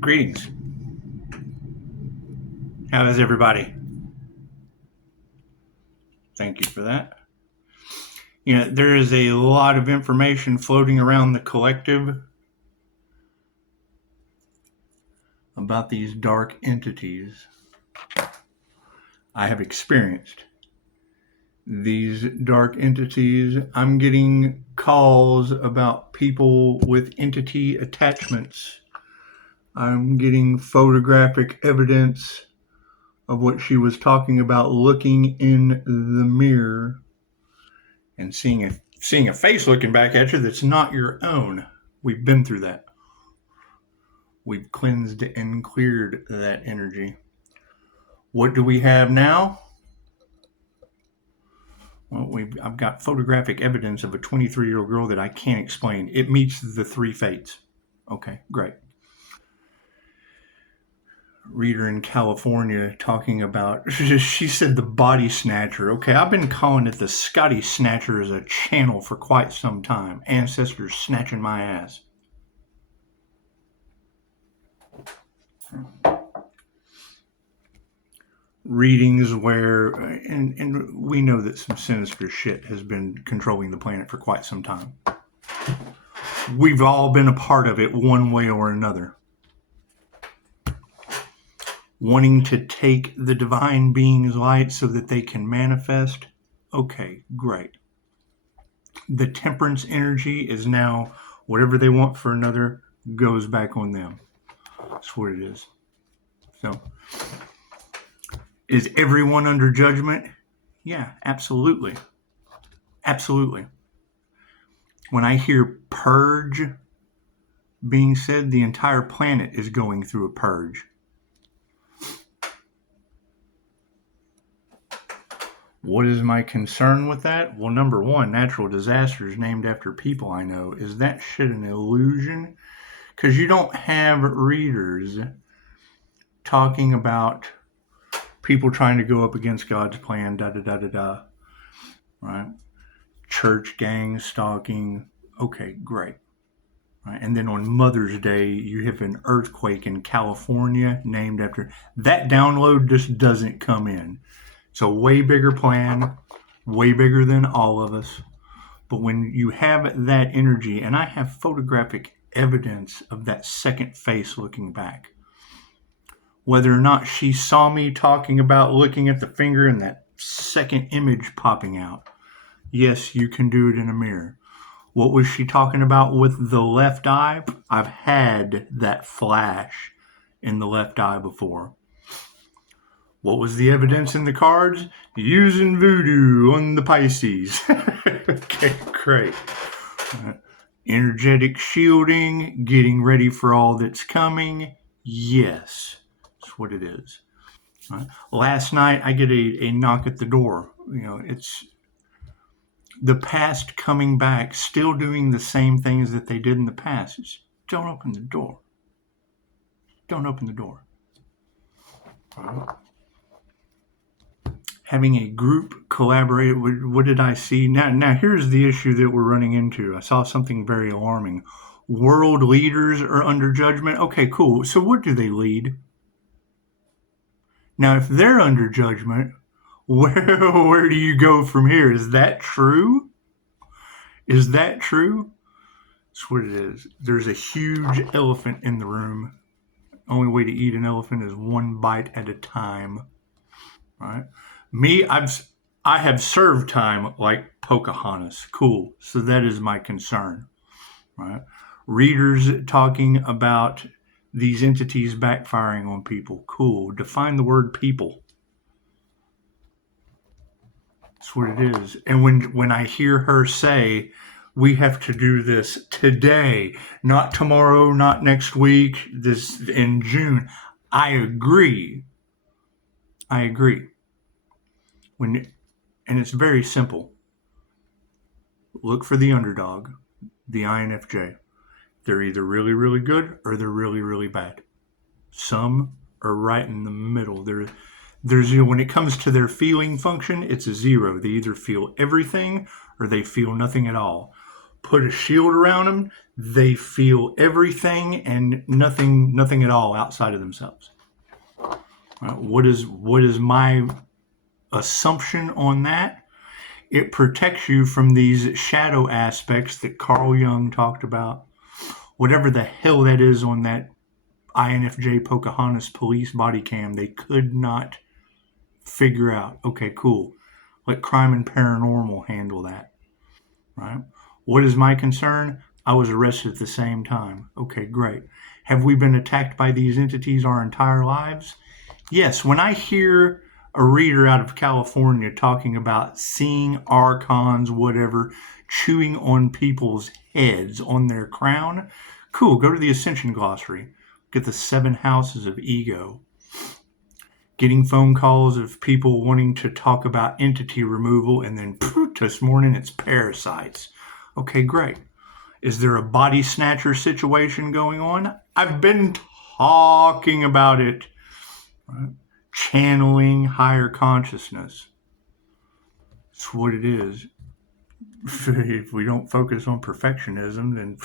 Greetings. How is everybody? Thank you for that. You know, there is a lot of information floating around the collective about these dark entities. I have experienced these dark entities. I'm getting calls about people with entity attachments. I'm getting photographic evidence of what she was talking about, looking in the mirror and seeing a face looking back at you that's not your own. We've been through that. We've cleansed and cleared that energy. What do we have now? Well, I've got photographic evidence of a 23-year-old girl that I can't explain. It meets the three fates. Okay, great. Reader in California talking about, she said the body snatcher. Okay, I've been calling it the Scotty Snatcher as a channel for quite some time. Ancestors snatching my ass. Readings where, and we know that some sinister shit has been controlling the planet for quite some time. We've all been a part of it one way or another. Wanting to take the divine being's light so that they can manifest. Okay, great. The temperance energy is now whatever they want for another goes back on them. That's what it is. So, is everyone under judgment? Yeah, absolutely. Absolutely. When I hear purge being said, the entire planet is going through a purge. What is my concern with that? Well, number one, natural disasters named after people I know. Is that shit an illusion? Because you don't have readers talking about people trying to go up against God's plan, da-da-da-da-da, right? Church gang stalking. Okay, great. Right? And then on Mother's Day, you have an earthquake in California named after... That download just doesn't come in. It's a way bigger plan, way bigger than all of us. But when you have that energy, and I have photographic evidence of that second face looking back, whether or not she saw me talking about looking at the finger and that second image popping out, yes, you can do it in a mirror. What was she talking about with the left eye? I've had that flash in the left eye before. What was the evidence in the cards? Using voodoo on the Pisces. Okay, great. Energetic shielding, getting ready for all that's coming. Yes, that's what it is. Last night, I get a knock at the door. You know, it's the past coming back, still doing the same things that they did in the past. It's, don't open the door. Don't open the door. Having a group collaborate. What did I see? Now here's the issue that we're running into. I saw something very alarming. World leaders are under judgment. Okay, cool. So what do they lead? Now, if they're under judgment, where do you go from here? Is that true? Is that true? That's what it is. There's a huge elephant in the room. Only way to eat an elephant is one bite at a time. Right? Me, I have served time like Pocahontas. Cool. So that is my concern. Right? Readers talking about these entities backfiring on people. Cool. Define the word people. That's what it is. And when I hear her say, we have to do this today, not tomorrow, not next week, this in June, I agree. I agree. And it's very simple. Look for the underdog, the INFJ. They're either really, really good or they're really, really bad. Some are right in the middle. There's when it comes to their feeling function, it's a zero. They either feel everything or they feel nothing at all. put a shield around them, they feel everything and nothing at all outside of themselves. What is my assumption on that? It protects you from these shadow aspects that Carl Jung talked about. Whatever the hell that is on that INFJ Pocahontas police body cam, they could not figure out. Okay, cool. Let crime and paranormal handle that. Right? What is my concern? I was arrested at the same time. Okay, great. Have we been attacked by these entities our entire lives? Yes. When I hear a reader out of California talking about seeing archons, whatever, chewing on people's heads, on their crown, cool. Go to the Ascension Glossary. Get the 7 houses of ego. Getting phone calls of people wanting to talk about entity removal, and then this morning it's parasites. Okay, great. Is there a body snatcher situation going on? I've been talking about it. Right? Channeling higher consciousness. That's what it is. If we don't focus on perfectionism, then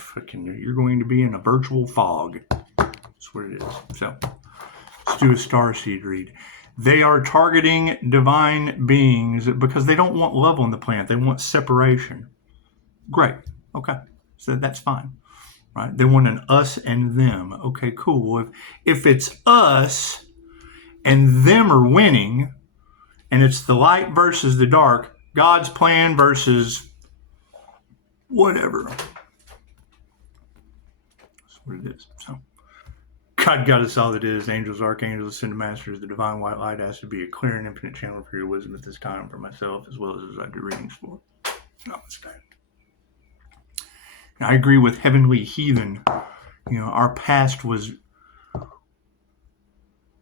you're going to be in a virtual fog. That's what it is. So let's do a starseed read. They are targeting divine beings because they don't want love on the planet. They want separation. Great. Okay. So that's fine. Right? They want an us and them. Okay, cool. Well, if it's us and them are winning, and it's the light versus the dark, God's plan versus whatever. That's what it is. So God got us all that is. Angels, archangels, ascended masters, the divine white light has to be a clear and infinite channel for your wisdom at this time for myself as well as I do readings for. Namaste. Now, I agree with Heavenly Heathen. Our past was,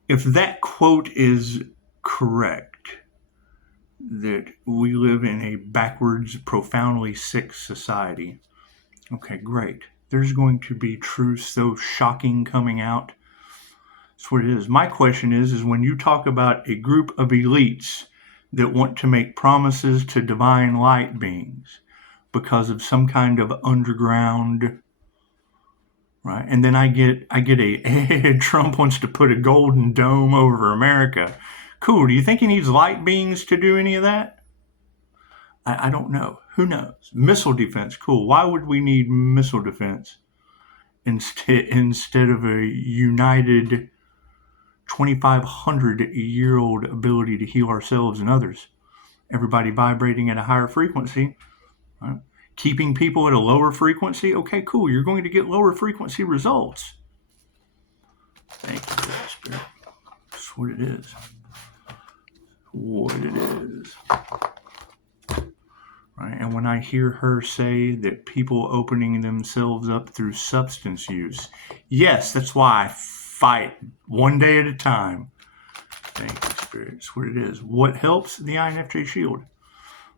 if that quote is correct, that we live in a backwards, profoundly sick society. Okay, great. There's going to be truth so shocking coming out. That's what it is. My question is when you talk about a group of elites that want to make promises to divine light beings because of some kind of underground, right? And then I get a Trump wants to put a golden dome over America. Cool. Do you think he needs light beings to do any of that? I don't know. Who knows? Missile defense. Cool. Why would we need missile defense instead of a united 2,500-year-old ability to heal ourselves and others? Everybody vibrating at a higher frequency, right? Keeping people at a lower frequency. Okay, cool. You're going to get lower frequency results. Thank you, Holy Spirit. That's what it is. What it is. Right? And when I hear her say that people opening themselves up through substance use, yes, that's why I fight one day at a time. Thank you, Spirit. That's what it is. What helps? The INFJ shield.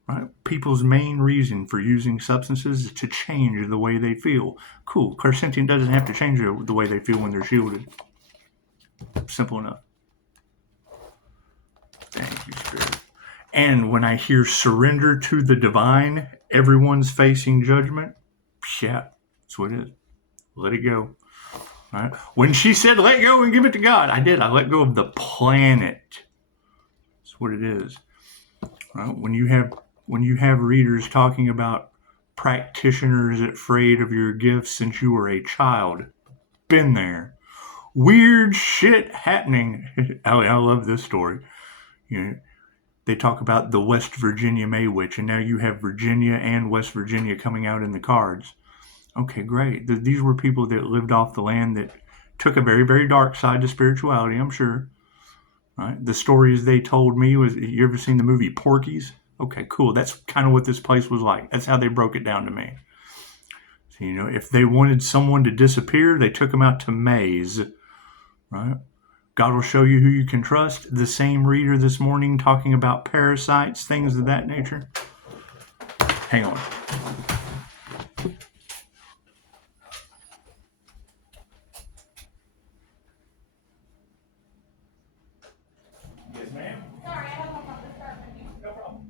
Right? People's main reason for using substances is to change the way they feel. Cool. Clairsentient doesn't have to change the way they feel when they're shielded. Simple enough. Thank you, Spirit. And when I hear surrender to the divine, everyone's facing judgment. Yeah, that's what it is. Let it go. All right. When she said, let go and give it to God, I did. I let go of the planet. That's what it is. All right. When you have readers talking about practitioners afraid of your gifts since you were a child, been there. Weird shit happening. I love this story. They talk about the West Virginia May Witch, and now you have Virginia and West Virginia coming out in the cards. Okay, great. These were people that lived off the land that took a very, very dark side to spirituality, I'm sure. Right? The stories they told me was, you ever seen the movie Porky's? Okay, cool. That's kind of what this place was like. That's how they broke it down to me. So, if they wanted someone to disappear, they took them out to Maze. Right? God will show you who you can trust. The same reader this morning talking about parasites, things of that nature. Hang on. Yes, ma'am. Sorry, I don't want to start with you. No problem.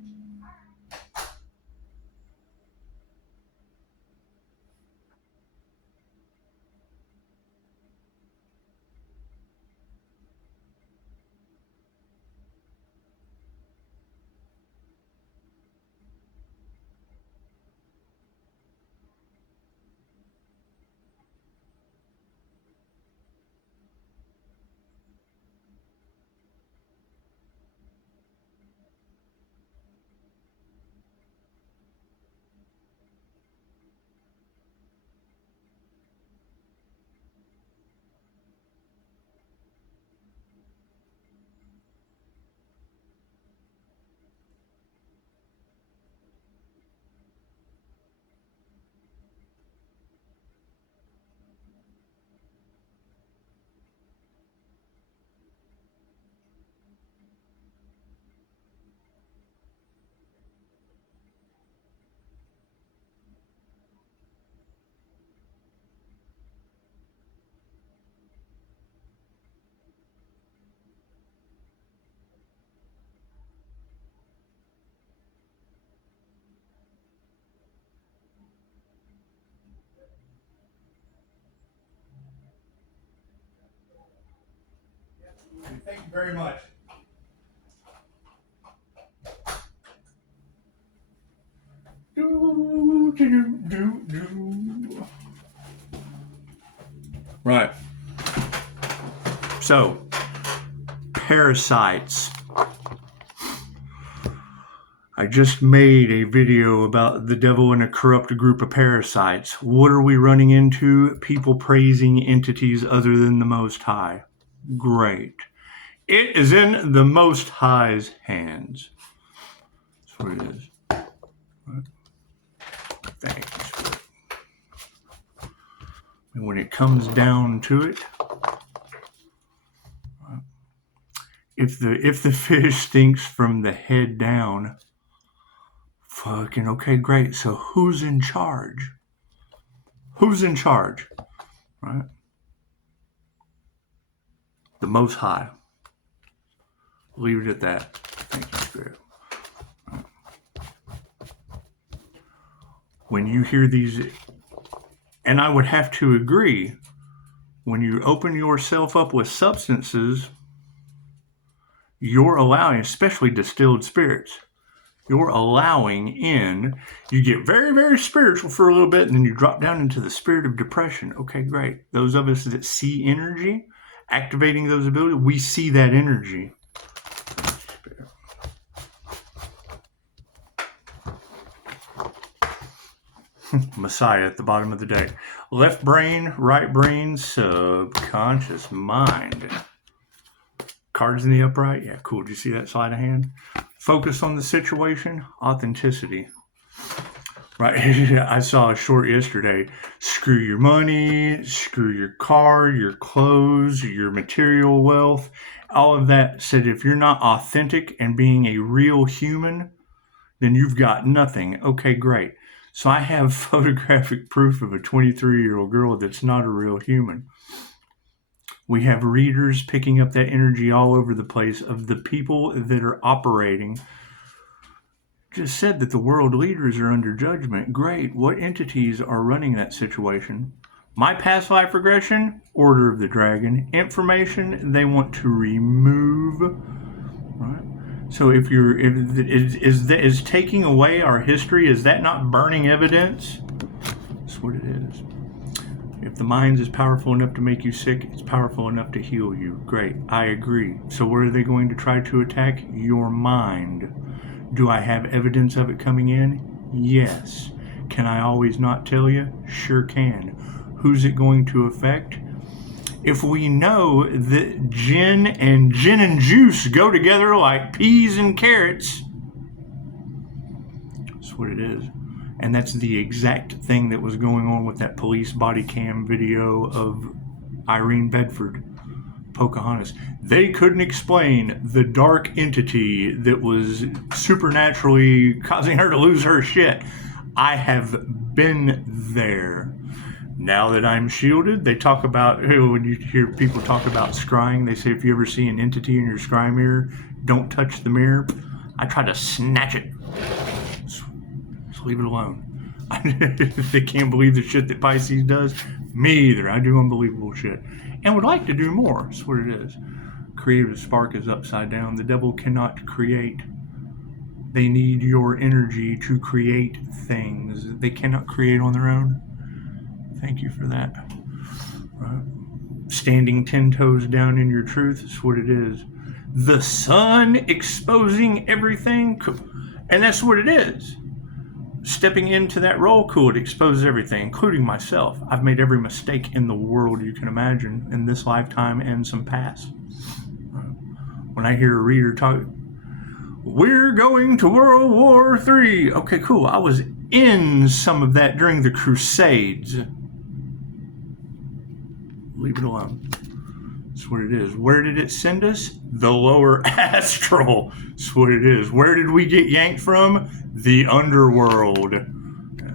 Thank you very much. Right. So, parasites. I just made a video about the devil and a corrupt group of parasites. What are we running into? People praising entities other than the Most High. Great. It is in the Most High's hands. That's what it is. Right. Thanks. And when it comes down to it, if the fish stinks from the head down, fucking okay, great. So who's in charge? Who's in charge? Right? The Most High. Leave it at that. Thank you, Spirit. Right. When you hear these, and I would have to agree, when you open yourself up with substances, you're allowing, especially distilled spirits, you're allowing in, you get very, very spiritual for a little bit, and then you drop down into the spirit of depression. Okay, great. Those of us that see energy, activating those abilities, we see that energy. Messiah at the bottom of the day. Left brain, right brain, subconscious mind. Cards in the upright. Yeah, cool. Did you see that sleight of hand? Focus on the situation. Authenticity. Right. I saw a short yesterday. Screw your money, screw your car, your clothes, your material wealth. All of that said, if you're not authentic and being a real human, then you've got nothing. Okay, great. So I have photographic proof of a 23-year-old girl that's not a real human. We have readers picking up that energy all over the place of the people that are operating. Just said that the world leaders are under judgment. Great. What entities are running that situation? My past life regression, Order of the Dragon. Information they want to remove. Right? So if is taking away our history, is that not burning evidence? That's what it is. If the mind is powerful enough to make you sick, it's powerful enough to heal you. Great, I agree. So where are they going to try to attack? Your mind. Do I have evidence of it coming in? Yes. Can I always not tell you? Sure can. Who's it going to affect? If we know that gin and juice go together like peas and carrots, that's what it is. And that's the exact thing that was going on with that police body cam video of Irene Bedford, Pocahontas. They couldn't explain the dark entity that was supernaturally causing her to lose her shit. I have been there. Now that I'm shielded, they talk about, when you hear people talk about scrying, they say if you ever see an entity in your scry mirror, don't touch the mirror. I try to snatch it. Just leave it alone. They can't believe the shit that Pisces does. Me either. I do unbelievable shit. And would like to do more. That's what it is. Creative spark is upside down. The devil cannot create. They need your energy to create things. They cannot create on their own. Thank you for that. Standing 10 toes down in your truth is what it is. The sun exposing everything, and that's what it is. Stepping into that role, cool, it exposes everything, including myself. I've made every mistake in the world you can imagine in this lifetime and some past. When I hear a reader talk, we're going to World War III. Okay, cool. I was in some of that during the Crusades. Leave it alone. That's what it is. Where did it send us? The lower astral. That's what it is. Where did we get yanked from? The underworld.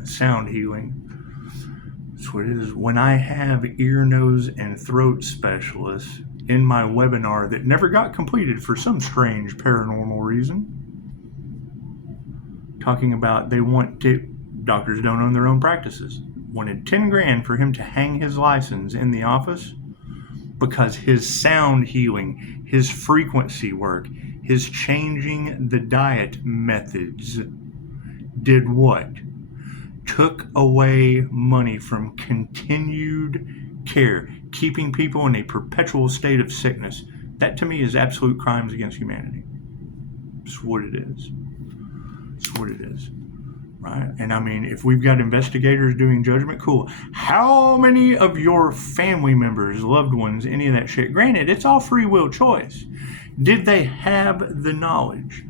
Sound healing. That's what it is. When I have ear, nose, and throat specialists in my webinar that never got completed for some strange paranormal reason, talking about they want to, doctors don't own their own practices, wanted 10 grand for him to hang his license in the office. because his sound healing, his frequency work, his changing the diet methods did what? Took away money from continued care, keeping people in a perpetual state of sickness. That to me is absolute crimes against humanity. It's what it is. It's what it is. Right? And I mean, if we've got investigators doing judgment, cool. How many of your family members, loved ones, any of that shit? Granted, it's all free will choice. Did they have the knowledge?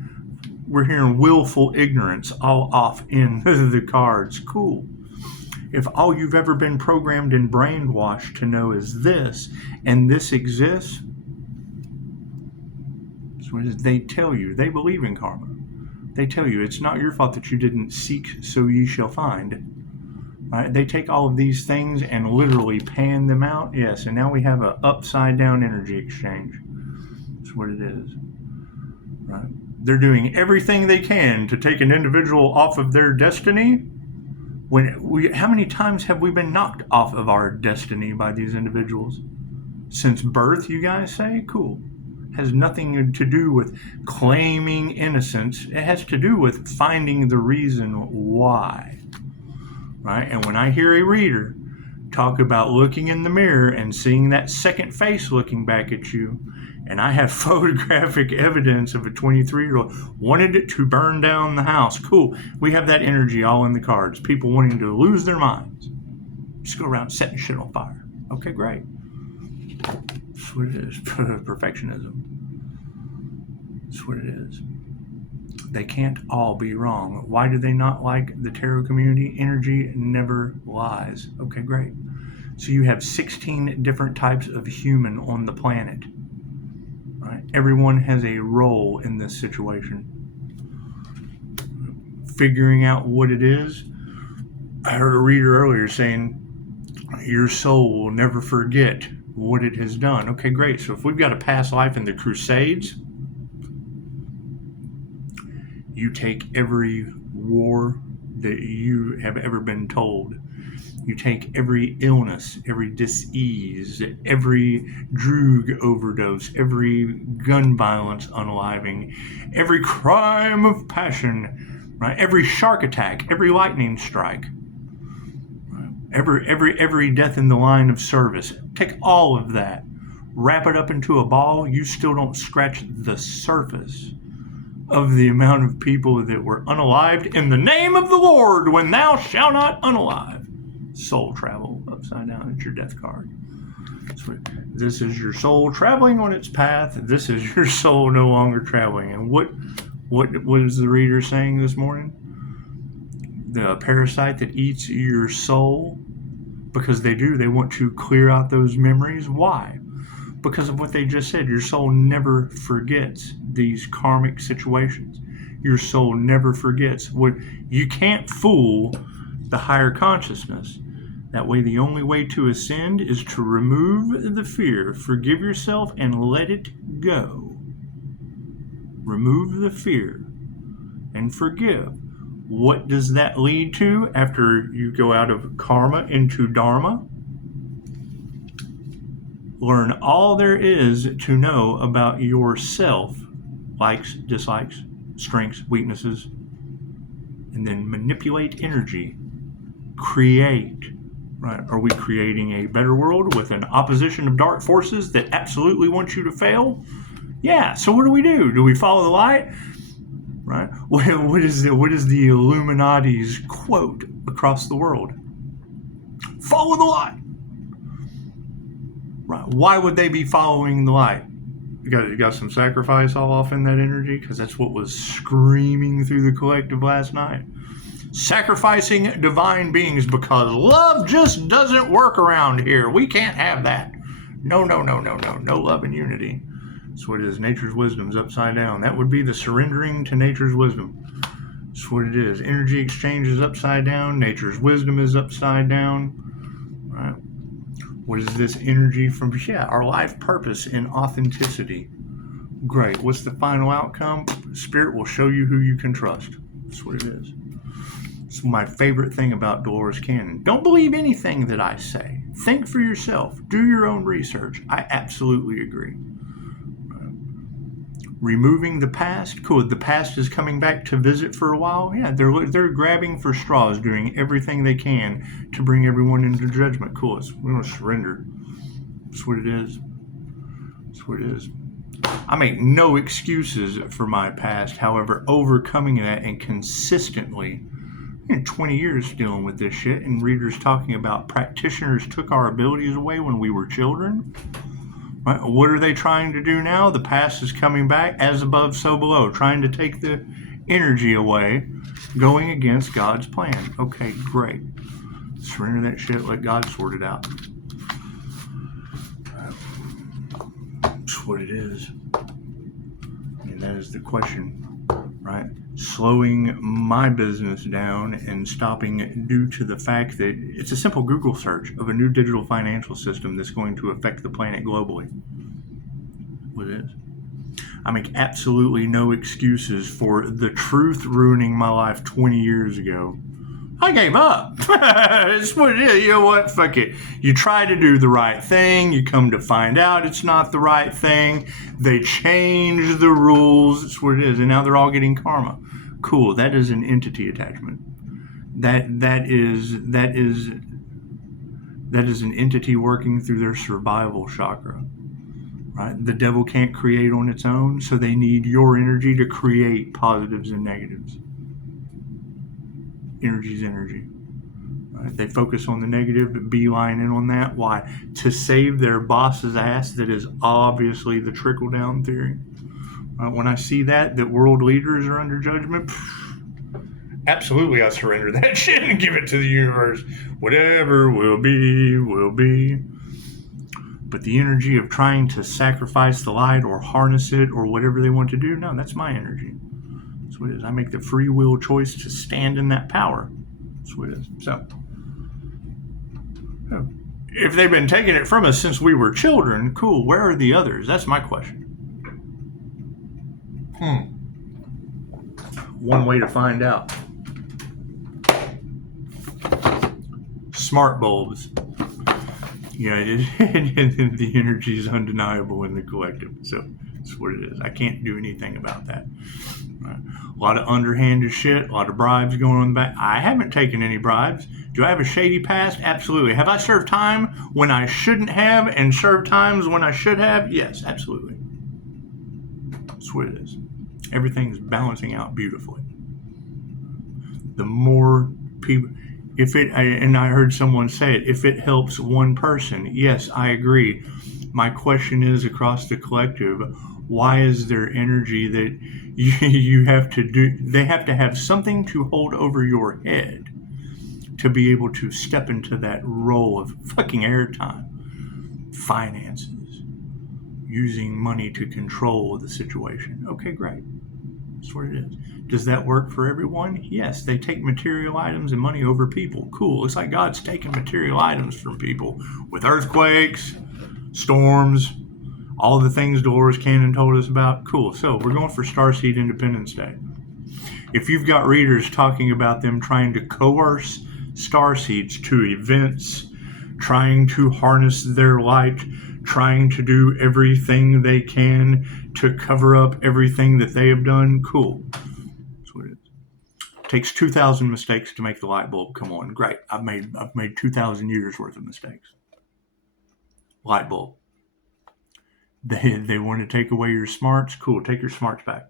We're hearing willful ignorance all off in the cards. Cool. If all you've ever been programmed and brainwashed to know is this, and this exists, so they tell you, they believe in karma. They tell you it's not your fault that you didn't seek, so ye shall find. Right? They take all of these things and literally pan them out. Yes, and now we have an upside down energy exchange. That's what it is. Right? They're doing everything they can to take an individual off of their destiny. How many times have we been knocked off of our destiny by these individuals? Since birth, you guys say? Cool. Has nothing to do with claiming innocence. It has to do with finding the reason why. Right? And when I hear a reader talk about looking in the mirror and seeing that second face looking back at you, and I have photographic evidence of a 23-year-old wanted it to burn down the house. Cool. We have that energy all in the cards. People wanting to lose their minds. Just go around setting shit on fire. Okay, great. That's what it is. Perfectionism. That's what it is. They can't all be wrong. Why do they not like the tarot community? Energy never lies. Okay, great. So you have 16 different types of human on the planet. Right? Everyone has a role in this situation. Figuring out what it is. I heard a reader earlier saying, your soul will never forget what it has done. Okay, great. So if we've got a past life in the Crusades, you take every war that you have ever been told. You take every illness, every disease, every drug overdose, every gun violence unaliving, every crime of passion, right? Every shark attack, every lightning strike, right? Every death in the line of service. Take all of that, wrap it up into a ball. You still don't scratch the surface of the amount of people that were unalived in the name of the Lord when thou shalt not unalive. Soul travel upside down. It's your death card. This is your soul traveling on its path. This is your soul no longer traveling. And what is the reader saying this morning? The parasite that eats your soul, because they want to clear out those memories. Why? Because of what they just said. Your soul never forgets these karmic situations. Your soul never forgets. You can't fool the higher consciousness. That way, the only way to ascend is to remove the fear, forgive yourself, and let it go. Remove the fear and forgive. What does that lead to after you go out of karma into dharma? Learn all there is to know about yourself, likes, dislikes, strengths, weaknesses, and then manipulate energy. Create. Right? Are we creating a better world with an opposition of dark forces that absolutely want you to fail? Yeah. So what do? Do we follow the light? Right? What is the Illuminati's quote across the world? Follow the light. Right? Why would they be following the light? You got some sacrifice all off in that energy, because that's what was screaming through the collective last night. Sacrificing divine beings because love just doesn't work around here. We can't have that. No love and unity. That's what it is. Nature's wisdom's upside down. That would be the surrendering to nature's wisdom. That's what it is. Energy exchange is upside down. Nature's wisdom is upside down. Right? What is this energy from? Yeah, our life purpose and authenticity. Great. What's the final outcome? Spirit will show you who you can trust. That's what it is. It's my favorite thing about Dolores Cannon. Don't believe anything that I say. Think for yourself. Do your own research. I absolutely agree. Removing the past, cool. The past is coming back to visit for a while. Yeah, they're grabbing for straws, doing everything they can to bring everyone into judgment. Cool. We're gonna surrender. That's what it is. That's what it is. I make no excuses for my past. However, overcoming that and consistently, 20 years dealing with this shit, and readers talking about practitioners took our abilities away when we were children. Right? What are they trying to do now? The past is coming back, as above, so below, trying to take the energy away, going against God's plan. Okay, great. Surrender that shit, let God sort it out. That's what it is. And that is the question, right? Slowing my business down and stopping due to the fact that it's a simple Google search of a new digital financial system that's going to affect the planet globally. What it is. I make absolutely no excuses for the truth ruining my life 20 years ago. I gave up. It's what it is. You know what? Fuck it. You try to do the right thing. You come to find out it's not the right thing. They change the rules. It's what it is. And now they're all getting karma. Cool. That is an entity attachment. That is an entity working through their survival chakra. Right? The devil can't create on its own, so they need your energy to create positives and negatives. Energy's energy. Right? They focus on the negative, beeline in on that. Why? To save their boss's ass. That is obviously the trickle-down theory. Right? When I see that world leaders are under judgment, absolutely I surrender that shit and give it to the universe. Whatever will be, will be. But the energy of trying to sacrifice the light or harness it or whatever they want to do, no, that's my energy. That's what it is. I make the free will choice to stand in that power. That's what it is. So, if they've been taking it from us since we were children, cool. Where are the others? That's my question. One way to find out. Smart bulbs. Yeah, the energy is undeniable in the collective. So that's what it is. I can't do anything about that. Right. A lot of underhanded shit, a lot of bribes going on in the back. I haven't taken any bribes. Do I have a shady past? Absolutely. Have I served time when I shouldn't have and served times when I should have? Yes, absolutely. That's what it is. Everything's balancing out beautifully. The more people... and I heard someone say it, if it helps one person, yes, I agree. My question is, across the collective, why is there energy that you have to do? They have to have something to hold over your head to be able to step into that role of fucking airtime, finances, using money to control the situation. Okay, great. That's what it is. Does that work for everyone? Yes, they take material items and money over people. Cool. Looks like God's taking material items from people with earthquakes, storms, all the things Dolores Cannon told us about. Cool. So we're going for Starseed Independence Day. If you've got readers talking about them trying to coerce starseeds to events, trying to harness their light, trying to do everything they can to cover up everything that they have done, cool. That's what it is. It takes 2,000 mistakes to make the light bulb come on. Great. I've made 2,000 years worth of mistakes. Light bulb. They want to take away your smarts. Cool. Take your smarts back.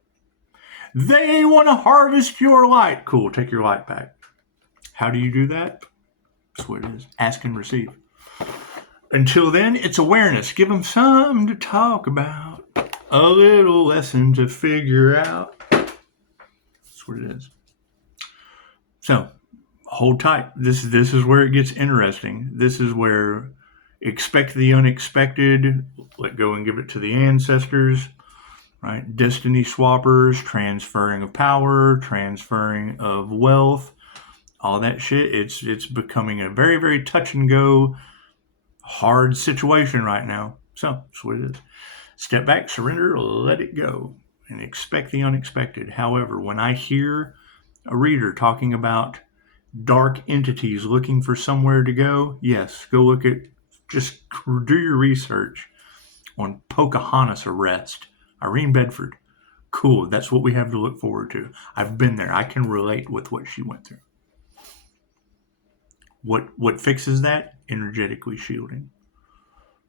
They want to harvest your light. Cool. Take your light back. How do you do that? That's what it is. Ask and receive. Until then, it's awareness. Give them something to talk about. A little lesson to figure out. That's what it is. So, hold tight. This is where it gets interesting. This is where expect the unexpected. Let go and give it to the ancestors. Right? Destiny swappers, transferring of power, transferring of wealth, all that shit. It's becoming a very, very touch and go, hard situation right now. So that's what it is. Step back, surrender, let it go, and expect the unexpected. However, when I hear a reader talking about dark entities looking for somewhere to go, yes, go look at Just do your research on Pocahontas arrest. Irene Bedford. Cool, that's what we have to look forward to. I've been there. I can relate with what she went through. What fixes that? Energetically shielding.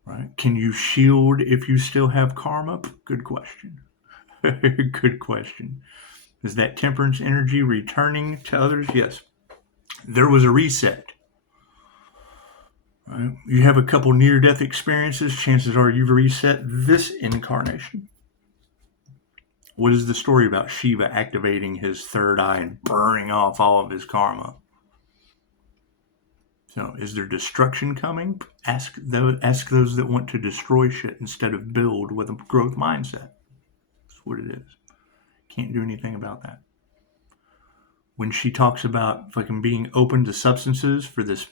Right? Can you shield if you still have karma? Good question. Good question. Is that temperance energy returning to others? Yes. There was a reset. Right? You have a couple near-death experiences. Chances are you've reset this incarnation. What is the story about Shiva activating his third eye and burning off all of his karma? So, is there destruction coming? Ask those that want to destroy shit instead of build with a growth mindset. That's what it is. Can't do anything about that. When she talks about fucking being open to substances for this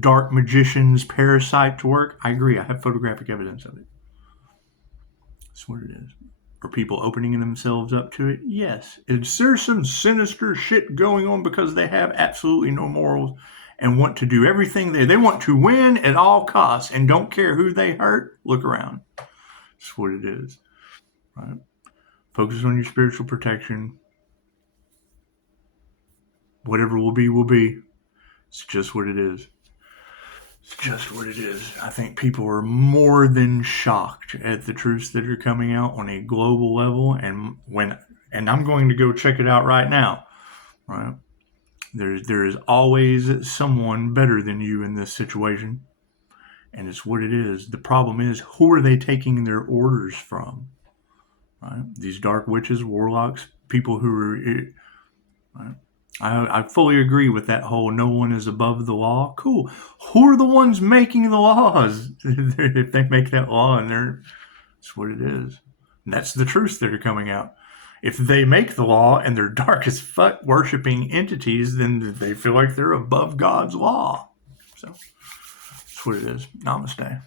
dark magician's parasite to work, I agree. I have photographic evidence of it. That's what it is. Are people opening themselves up to it? Yes. Is there some sinister shit going on because they have absolutely no morals and want to do everything they want to win at all costs and don't care who they hurt? Look around. That's what it is. Right? Focus on your spiritual protection. Whatever will be, will be. It's just what it is. It's just what it is. I think people are more than shocked at the truths that are coming out on a global level, and I'm going to go check it out right now. Right? There is always someone better than you in this situation, and it's what it is. The problem is, who are they taking their orders from? Right? These dark witches, warlocks, people who are. Right? I fully agree with that whole no one is above the law. Cool. Who are the ones making the laws? If they make that law, and that's what it is. And that's the truths that are coming out. If they make the law and they're dark as fuck worshiping entities, then they feel like they're above God's law. So that's what it is. Namaste.